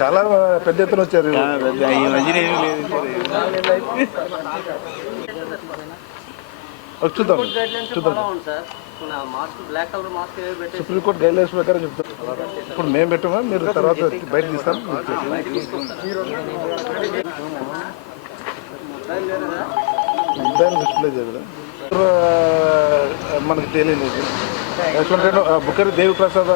చాలా పెద్ద ఎత్తున వచ్చారు. చూద్దాం సుప్రీంకోర్టు గైడ్ లైన్స్ ప్రకారం చెప్తాం. ఇప్పుడు మేము పెట్టమా మీరు తర్వాత బయట తీస్తాం. డిస్ప్లే చేయదా మనకు తెలియదు. బుక్కరి దేవి ప్రసాద్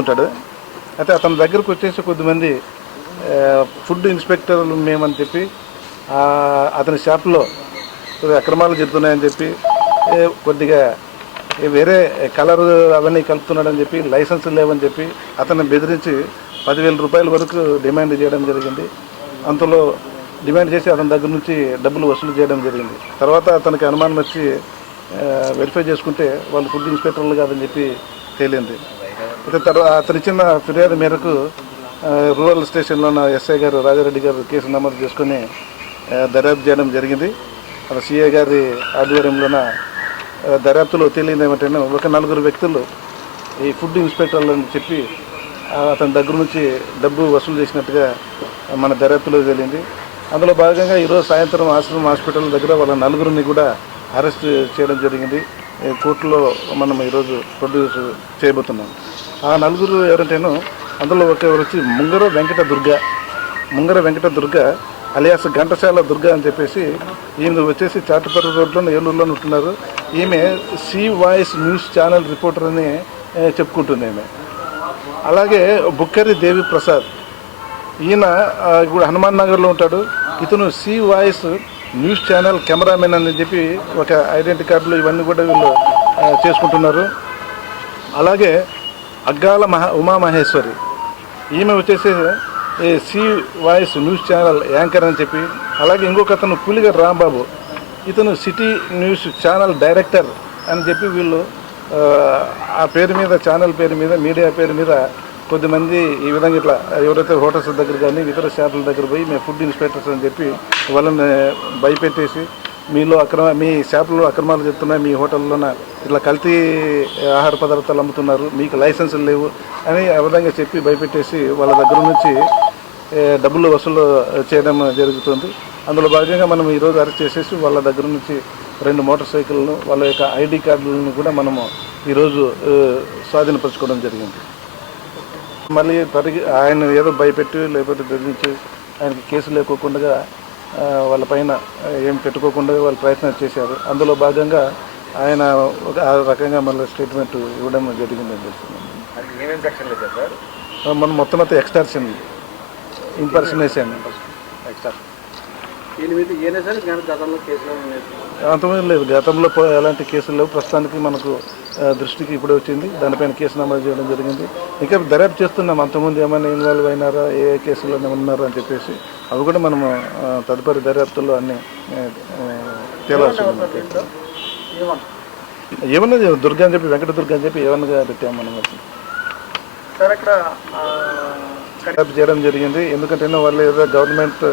ఉంటాడు. అయితే అతని దగ్గరకు వచ్చేసి కొద్దిమంది ఫుడ్ ఇన్స్పెక్టర్లు మేమని చెప్పి అతని షాప్లో అక్రమాలు జరుగుతున్నాయని చెప్పి కొద్దిగా వేరే కలర్ అవన్నీ కలుపుతున్నాడని చెప్పి లైసెన్స్ లేవని చెప్పి అతన్ని బెదిరించి 10,000 రూపాయల వరకు డిమాండ్ చేయడం జరిగింది. అంతలో డిమాండ్ చేసి అతని దగ్గర నుంచి డబ్బులు వసూలు చేయడం జరిగింది. తర్వాత అతనికి అనుమానం వచ్చి వెరిఫై చేసుకుంటే వాళ్ళు ఫుడ్ ఇన్స్పెక్టర్లు కాదని చెప్పి తేలింది. అయితే తర్వాత అతను ఇచ్చిన ఫిర్యాదు మేరకు రూరల్ స్టేషన్లో ఉన్న ఎస్ఐ గారు రాజారెడ్డి గారు కేసు నమోదు చేసుకుని దర్యాప్తు చేయడం జరిగింది. అలా సిఐ గారి ఆధ్వర్యంలోన దర్యాప్తులో తేలింది ఏమంటే ఒక 4 వ్యక్తులు ఈ ఫుడ్ ఇన్స్పెక్టర్లు అని చెప్పి అతని దగ్గర నుంచి డబ్బు వసూలు చేసినట్టుగా మన దర్యాప్తులో తేలింది. అందులో భాగంగా ఈరోజు సాయంత్రం ఆశ్రమం హాస్పిటల్ దగ్గర వాళ్ళ 4 కూడా అరెస్ట్ చేయడం జరిగింది. కోర్టులో మనం ఈరోజు ప్రొడ్యూస్ చేయబోతున్నాం. ఆ 4 ఎవరంటేనో అందులో ఒకరు వచ్చి ముంగర వెంకట దుర్గ అలియాస్ ఘంటసాల దుర్గ అని చెప్పేసి ఈమె వచ్చేసి చాటపర్రు రోడ్లో ఏలూరులో ఉంటున్నారు. ఈమె C voice news channel reporter అని చెప్పుకుంటుంది ఈమె. అలాగే బుక్కరి దేవి ప్రసాద్ ఈయన ఇప్పుడు హనుమాన్ నగర్లో ఉంటాడు. ఇతను C voice news channel cameraman అని చెప్పి ఒక ఐడెంటిటీ కార్డులు ఇవన్నీ కూడా వీళ్ళు చేసుకుంటున్నారు. అలాగే అగ్గాల ఉమామహేశ్వరి ఈమె వచ్చేసి C voice news channel anchor అని చెప్పి, అలాగే ఇంకొక అతను పులిగర్ రాంబాబు ఇతను సిటీ న్యూస్ ఛానల్ డైరెక్టర్ అని చెప్పి వీళ్ళు ఆ పేరు మీద ఛానల్ పేరు మీద మీడియా పేరు మీద కొద్దిమంది ఈ విధంగా ఇట్లా ఎవరైతే హోటల్స్ దగ్గర కానీ ఇతర షాపుల దగ్గర పోయి మేము ఫుడ్ ఇన్స్పెక్టర్స్ అని చెప్పి వాళ్ళని భయపెట్టేసి మీ షాపులో అక్రమాలు చెప్తున్నాయి, మీ హోటల్లోన ఇట్లా కల్తీ ఆహార పదార్థాలు అమ్ముతున్నారు, మీకు లైసెన్సులు లేవు అని ఆ విధంగా చెప్పి భయపెట్టేసి వాళ్ళ దగ్గర నుంచి డబ్బులు వసూలు చేయడం జరుగుతుంది. అందులో భాగంగా మనం ఈరోజు అరెస్ట్ చేసేసి వాళ్ళ దగ్గర నుంచి 2 మోటార్ సైకిళ్ళను వాళ్ళ యొక్క ఐడి కార్డులను కూడా మనము ఈరోజు స్వాధీనపరచుకోవడం జరిగింది. మళ్ళీ ఆయన ఏదో భయపెట్టి లేకపోతే బెదిరించి ఆయనకి కేసు లేకోకుండా వాళ్ళ పైన ఏం పెట్టుకోకుండా వాళ్ళు ప్రయత్నం చేశారు. అందులో భాగంగా ఆయన ఆ రకంగా మళ్ళీ స్టేట్మెంట్ ఇవ్వడం జరిగిందని తెలుస్తున్నాం. మనం మొత్తం అంతా ఎక్స్టార్షన్ ఇంపర్సనేషన్ అంతమంది లేదు. గతంలో ఎలాంటి కేసులు లేవు. ప్రస్తుతానికి మనకు దృష్టికి ఇప్పుడే వచ్చింది. దానిపైన కేసు నమోదు చేయడం జరిగింది. ఇంకా దర్యాప్తు చేస్తున్నాం. అంతకుముందు ఏమైనా ఇన్వాల్వ్ అయినారా, ఏ కేసులో ఉన్నారా అని చెప్పేసి అవి కూడా మనము తదుపరి దర్యాప్తుల్లో అన్నీ తేలాల్సి ఉంది. ఏమన్నా దుర్గా అని చెప్పి వెంకట దుర్గా అని చెప్పి ఏమన్నా పెట్టాము మనం దర్యాప్తు చేయడం జరిగింది. ఎందుకంటే వాళ్ళు ఏదో గవర్నమెంట్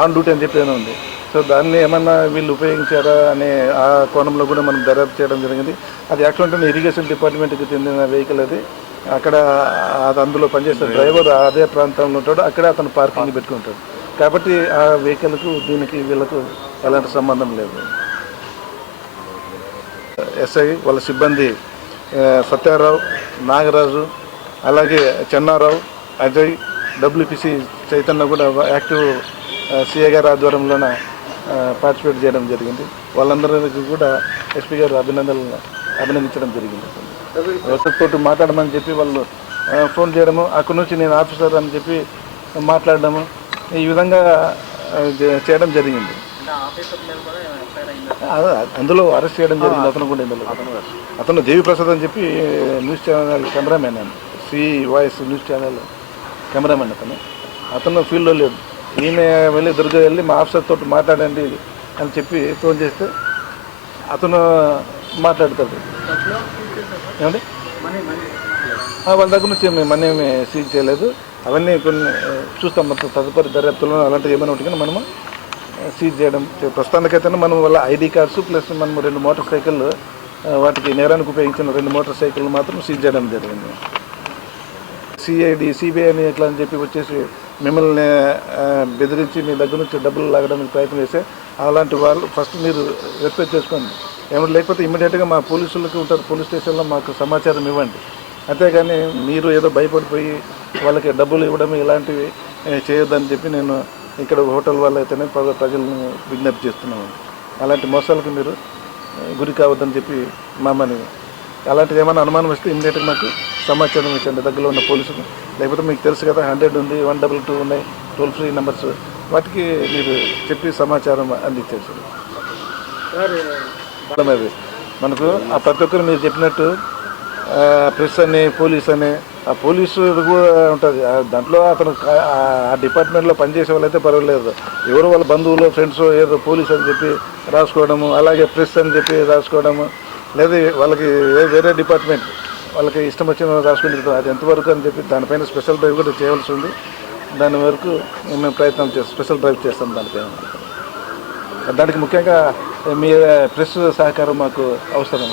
ఆన్ డ్యూటీ అని చెప్పి ఏమైనా ఉంది. సో దాన్ని ఏమన్నా వీళ్ళు ఉపయోగించారా అనే ఆ కోణంలో కూడా మనం దర్యాప్తు చేయడం జరిగింది. అది యాక్చువల్గా ఇరిగేషన్ డిపార్ట్మెంట్కి చెందిన వెహికల్ అది. అక్కడ అందులో పనిచేసే డ్రైవర్ అదే ప్రాంతంలో ఉంటాడు. అక్కడే అతను పార్కింగ్ పెట్టుకుంటాడు. కాబట్టి ఆ వెహికల్కు దీనికి వీళ్ళకు ఎలాంటి సంబంధం లేదు. ఎస్ఐ వాళ్ళ సిబ్బంది సత్యారావు, నాగరాజు, అలాగే చెన్నారావు, అజయ్, డబ్ల్యూపీసీ చైతన్య కూడా యాక్టివ్ సిఏ గారి ఆధ్వర్యంలోన పార్టిసిపేట్ చేయడం జరిగింది. వాళ్ళందరికీ కూడా ఎస్పీ గారు అభినందించడం జరిగింది. ఎవరితో మాట్లాడమని చెప్పి వాళ్ళు ఫోన్ చేయడము, అక్కడి నుంచి నేను ఆఫీసర్ అని చెప్పి మాట్లాడడము, ఈ విధంగా చేయడం జరిగింది. అందులో అరెస్ట్ చేయడం జరిగింది. అతను కూడా ఇందులో అతను దేవి ప్రసాద్ అని చెప్పి న్యూస్ ఛానల్ కెమెరామెన్ అని, C voice news channel cameraman అతను ఫీల్డ్లో లేడు. ఈయన వెళ్ళి దుర్గా వెళ్ళి మా ఆఫీసర్ తోటి మాట్లాడండి అని చెప్పి ఫోన్ చేస్తే అతను మాట్లాడతాడు. ఏమండి వాళ్ళ దగ్గర నుంచి మనీ ఏమి సీజ్ చేయలేదు. అవన్నీ కొన్ని చూస్తాం. మొత్తం తదుపరి దర్యాప్తులో అలాంటివి ఏమైనా ఉంటే మనము సీజ్ చేయడం. ప్రస్తుతానికైతే మనం వాళ్ళ ఐడి కార్డ్స్ ప్లస్ మనం 2 మోటార్ సైకిళ్ళు, వాటికి నేరానికి ఉపయోగించిన 2 మోటార్ సైకిళ్ళు మాత్రం సీజ్ చేయడం జరిగింది. సిఐడి సిబిఐ అని ఎట్లా అని చెప్పి వచ్చేసి మిమ్మల్ని బెదిరించి మీ దగ్గర నుంచి డబ్బులు లాగడానికి ప్రయత్నం చేస్తే అలాంటి వాళ్ళు ఫస్ట్ మీరు రెస్పెక్ట్ చేసుకోండి. ఏమైనా లేకపోతే ఇమ్మీడియట్గా మా పోలీసులకి ఉంటారు, పోలీస్ స్టేషన్లో మాకు సమాచారం ఇవ్వండి. అంతేగాని మీరు ఏదో భయపడిపోయి వాళ్ళకి డబ్బులు ఇవ్వడం ఇలాంటివి చేయొద్దని చెప్పి నేను ఇక్కడ హోటల్ వాళ్ళు అయితేనే ప్రజలను విజ్ఞప్తి చేస్తున్నాము. అలాంటి మోసాలకు మీరు గురి కావద్దని చెప్పి మమ్మల్ని, అలాంటిది ఏమైనా అనుమానం వస్తే ఇమ్మీడియట్గా మాకు సమాచారం ఇచ్చండి దగ్గరలో ఉన్న పోలీసులు. లేకపోతే మీకు తెలుసు కదా 100 ఉంది, 122 ఉన్నాయి టోల్ ఫ్రీ నెంబర్స్, వాటికి మీరు చెప్పి సమాచారం అందించేసారు. అది మనకు ఆ ప్రతి ఒక్కరు మీరు చెప్పినట్టు ప్రెస్ అని పోలీస్ అని, ఆ పోలీసు కూడా ఉంటుంది దాంట్లో. అతను ఆ డిపార్ట్మెంట్లో పనిచేసే వాళ్ళైతే పర్వాలేదు, ఎవరు వాళ్ళ బంధువులు ఫ్రెండ్స్ ఏదో పోలీస్ అని చెప్పి రాసుకోవడము, అలాగే ప్రెస్ అని చెప్పి రాసుకోవడము, లేదా వాళ్ళకి వేరే డిపార్ట్మెంట్ వాళ్ళకి ఇష్టం వచ్చిన రాసుకుని అది ఎంతవరకు అని చెప్పి దానిపైన స్పెషల్ డ్రైవ్ కూడా చేయవలసి ఉంది. దాని వరకు మేము ప్రయత్నం చేస్తాం, స్పెషల్ డ్రైవ్ చేస్తాం దానిపైన. దానికి ముఖ్యంగా మీ ప్రెస్ సహకారం మాకు అవసరం.